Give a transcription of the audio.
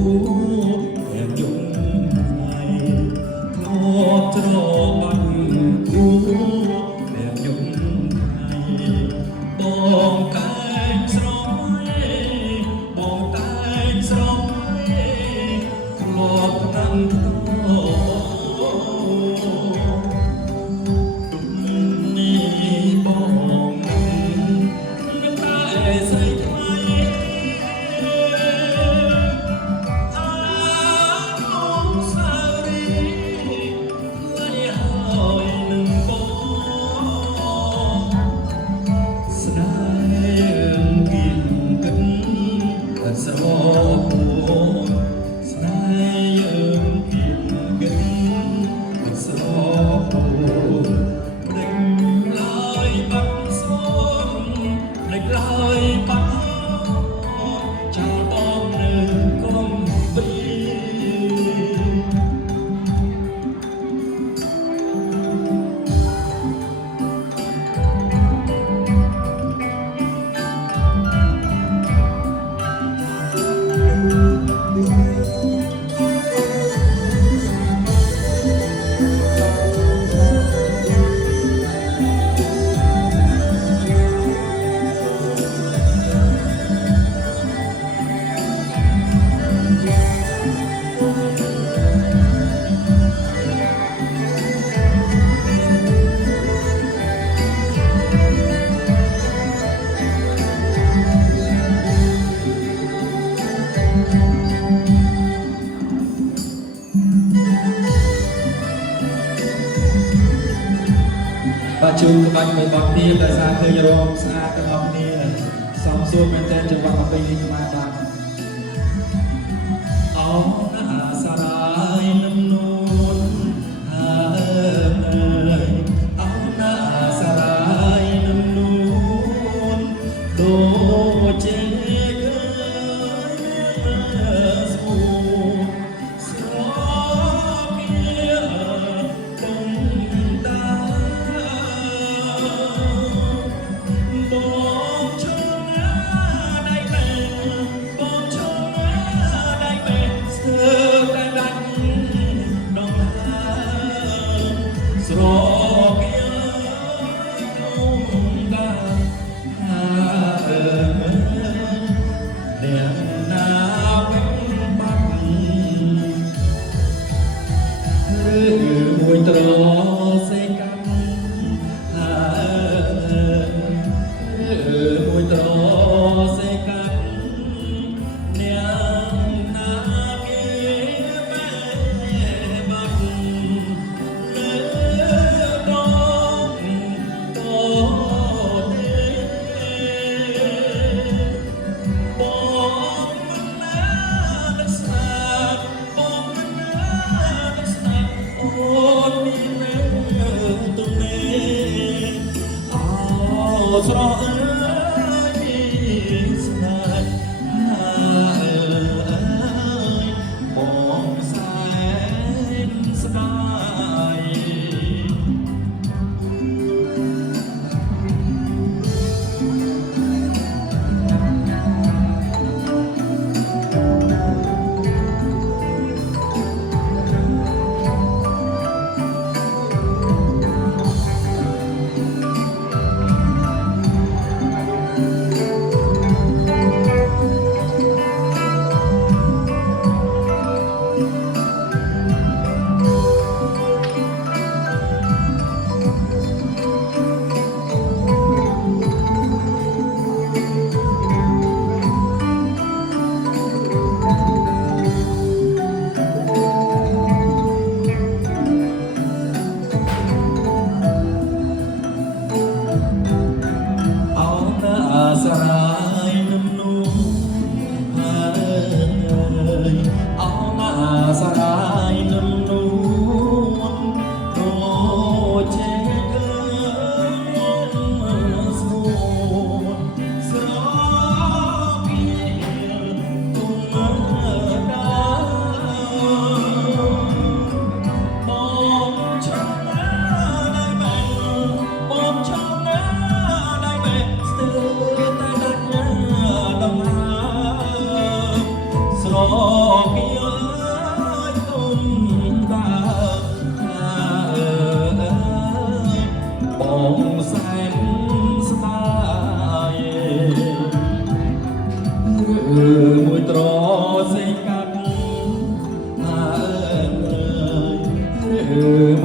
แอบยงไห้ครอบตรอบันกูแอบยงไห้บองแตงสร้อยบองแตงสร้อยครอบตั้งท้อสรอสนายเอิงกินกันสรอเด็กลายปักส้มเด็กลายปักชาวบ้านหนึ่งก้มปี ปัจจุบันในบางทีแต่สาเคยรอสากันออกนี่สองส่วนเป็นแต่จังหวะไปยิงมาบ้างเอาหน้าสลายน้ำนูนหาเอาหน้าสลายน้ำนูนโดเจสูสรอเพียคงตาสรอเพียคงตาเดียนนาเป็นบังหรือมวยตรอเสกันมวยตรอเสกันเดียนนาเกแม่บังเลือดองโตเดบองมันนาดักษาบองมันนาดักษาโอ้ดีเนื้อตุเนเอาสรอสนายมองแสนสบาย Oh kia tung ta bóng xanh style mùi trò xinh cắt ta ơi